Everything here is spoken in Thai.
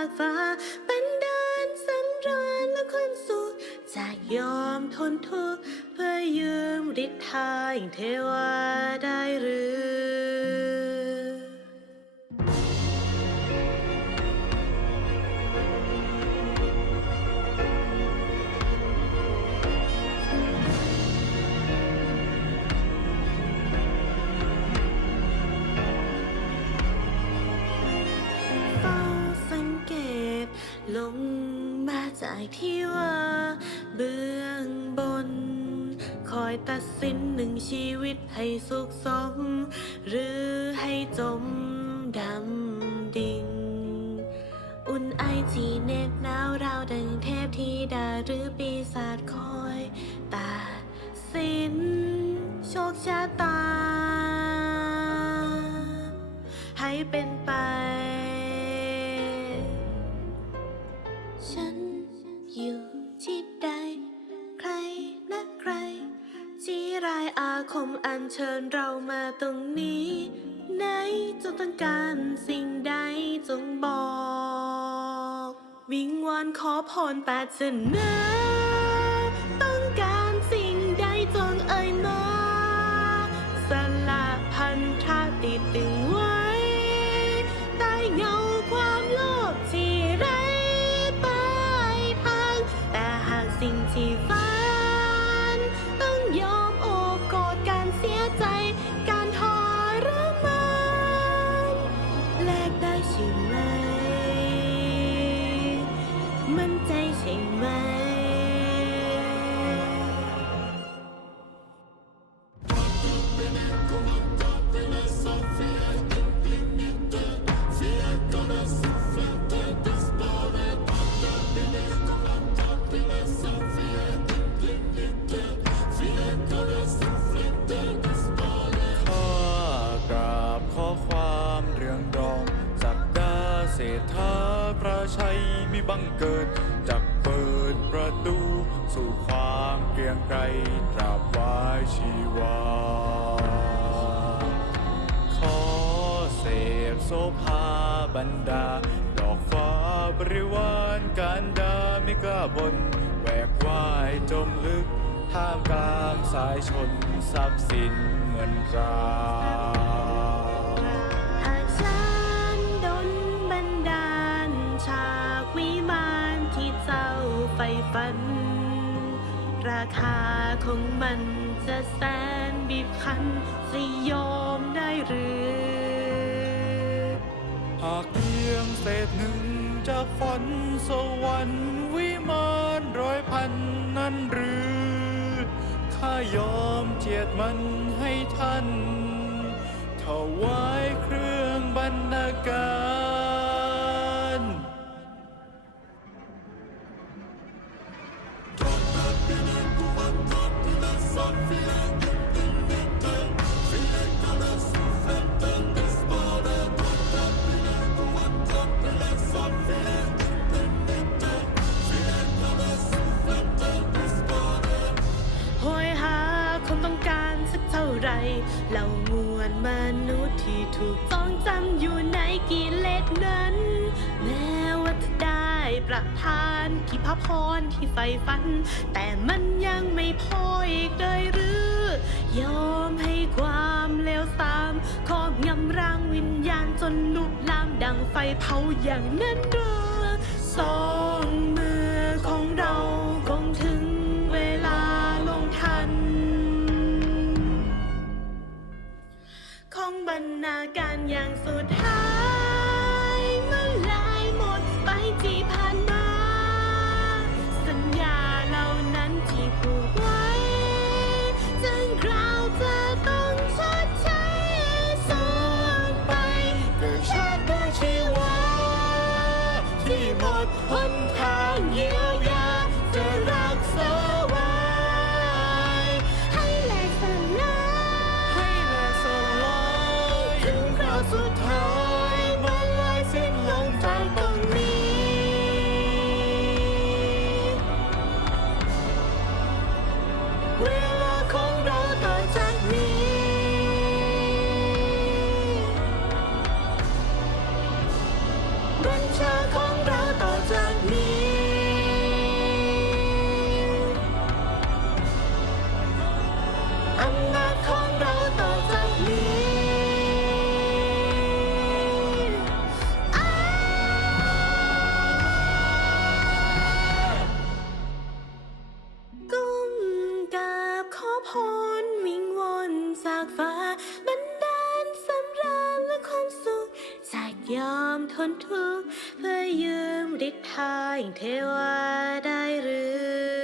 ากฟ้าเป็นดานสันรานและคนสุขจะยอมทนทุกข์เพื่อยืมฤทธิ์ทายเทวาได้หรือ ลงมาจากที่ว่าเบื้องบน คอยตัดสินหนึ่งชีวิตให้สุขสม หรือให้จมดำดิ่ง อุ่นไอจีเน็บหนาวราวดังเทพธิดาหรือปีศาจคอยตัดสินโชคชะตา ให้เป็นไป ใดใครนะใคร จีรายอาคมอัญเชิญเรามาตรงนี้ ไหนจงต้องการสิ่งใดจงบอก วิงวอนขอพรปรารถนาต้องการสิ่งใดจงเอ่ยมา สละพันธะติดตึง อความเรืองรอง จากดาเศรษฐาประชัยมีบังเกิดจากเปิดประตู สู่ความเกรียงไกรตราบวายชีวา ขอเสพโสภาบรรดา ดอกฟ้าบริวารการดาไม่กล้าบนแหวกว่ายจมลึกท่ามกลางสายชนทรัพย์สินเงินตรา ราคาของมันจะแสนบีบคั้นสยอมได้หรือหากเพียงเศษหนึ่งจากฝันสวรรค์วิมานร้อยพันนั้นหรือข้ายอมเจียดมันให้ท่านถวายเครื่องบรรณาการ เหล่ามวลมนุษย์ที่ถูกต้องจำอยู่ในกิเลสนั้น แม้ว่าจะได้ประทานที่พพรที่ใฝ่ฝัน แต่มันยังไม่พออีกเลยหรือ ยอมให้ความเลวทรามครอบงำร่างวิญญาณจนลุกลามดังไฟเผาอย่างนั้นเหรื สุดท้าย นทุกข์เพื่อยืมฤทธาแห่งเทวาได้หรือ